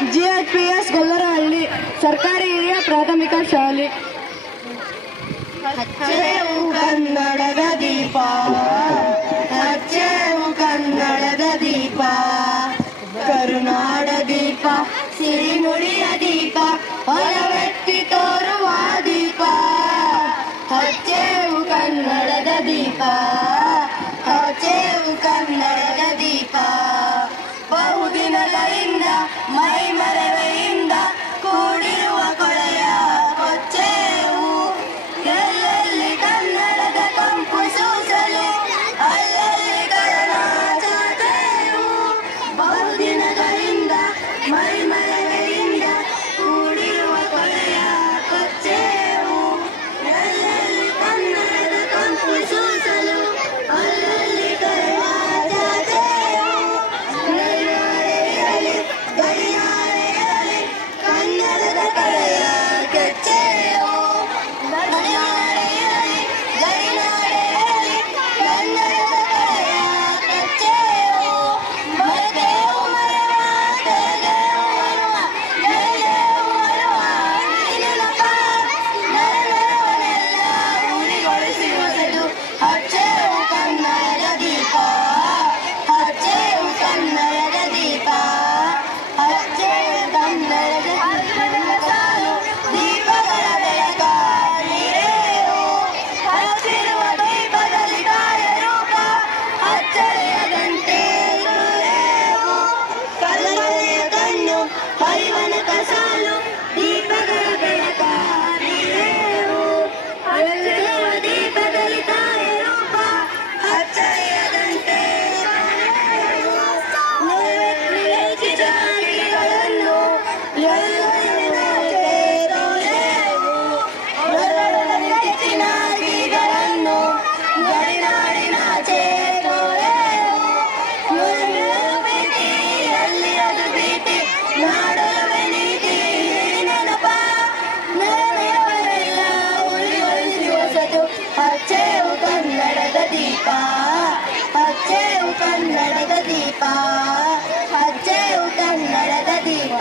GHPS Gollarahalli ಸರ್ಕಾರಿ ಹಿರಿಯ ಪ್ರಾಥಮಿಕ ಶಾಲೆ. ಹಚ್ಚೆವು ಕನ್ನಡದ ದೀಪ, ಹಚ್ಚೆವು ಕನ್ನಡದ ದೀಪ, ಕರುನಾಡ ದೀಪ, ಸಿರಿನುಡಿಯ ದೀಪ, ಹೊಲವೆತ್ತಿ ತೋರುವ ದೀಪ. ಹಚ್ಚೆವು ಕನ್ನಡದ ದೀಪ, ಹಚ್ಚೆವು ಕನ್ನಡದ ದೀಪ. ಬಹುದಿನಗಳಿಂದ ಮೈ ಮರೆವೆಯಿಂದ ಕೂಡಿರುವ ಕೊಳೆಯ ಕೊಚ್ಚೆವು. ಎಲ್ಲೆಲ್ಲಿ ಕನ್ನಡದ ಕಂಪು ಸೂಸಲು ಅಲ್ಲಲ್ಲಿ ಕನ್ನಡ ಚಾಚೆವು. ಬಹುದಿನಗಳಿಂದ ಮೈ ಮರೆವೆಯಿಂದ ಕೂಡಿರುವ ಕೊಳೆಯ ಕೊಚ್ಚೆವು. ಎಲ್ಲೆಲ್ಲಿ ಕನ್ನಡದ ಕಂಪು ಸೂಸಲು ಅಲ್ಲಲ್ಲಿ ಕನ್ನಡ ಚಾಚೆವು. ಗಡಿಯಾರೆ ಗಡಿಯಾರೆ ಕನ್ನಡದ ಕಳೆಯ ಕೆಚ್ಚೆವು. ಗಡಿಯಾರೆ ಗಡಿಯಾರೆ ಕನ್ನಡದ ಕಳೆಯ ಕೆಚ್ಚೆವು. ಮರೆತೆವು ಮರೆವ ತೆಗೆವು ಮರೆವ ಗೆಳೆಯವು ಮರೆವ ನೆನಪ. ನೆನವನ್ನೆಲ್ಲ ಉಳಿಗೊಳಿಸಿ ಹೊಸದು ಹಚ್ಚೆವು ಕನ್ನಡದ ದೀಪ, ಹಚ್ಚೆವು ಕನ್ನಡದ ದೀಪ, ಹಚ್ಚೆವು ಕನ್ನಡದ ಸಾಲು ದೀಪಗಳ ಬೆಳಕ ನೀರೇವು. ಹಚ್ಚಿರುವ ದೀಪದಲ್ಲಿ ತಾಯ ರೂಪ ಅಚ್ಚರಿಯದಂತೆ ತೋರೆವು. ಕಲ್ಲಲೆಯ ಕಣ್ಣು ಹರಿವನಕ ಸಾಲು ದೀಪಗಳ ಬೆಳಕ ನೀರೇವು. ಹಚ್ಚಿರುವ ದೀಪದಲ್ಲಿ ತಾಯ ರೂಪ ಅಚ್ಚರಿಯದಂತೆ ತೋರೆವು. ನಿವೇಚಿತ ಗಿರಿಗಳನ್ನು ಎಲ್ಲೆಲ್ಲಾಚೆ ತೋರೆವು. ನೆಚ್ಚಿನ ಗಿರಿಗಳನ್ನು ಗಡಿನಾಡಿನಾಚೆ ತೋರೆವು. ನುಡಿಯುವ ಪ್ರೀತಿ ಎಲ್ಲಿಯದು ಭೀತಿ, ನಾಡೊಲವೇ ನೀತಿ ನೆನಪ. ನೆನೆಯವರೆಲ್ಲ ಉಳಿಗೊಳಿಸಿ ಹೊಸದು ಹಚ್ಚೆವು ಕನ್ನಡದ ದೀಪ, ಹಚ್ಚೆವು ಕನ್ನಡದ ದೀಪ, ಹಚ್ಚೆವು ಕನ್ನಡದ ದೀಪ.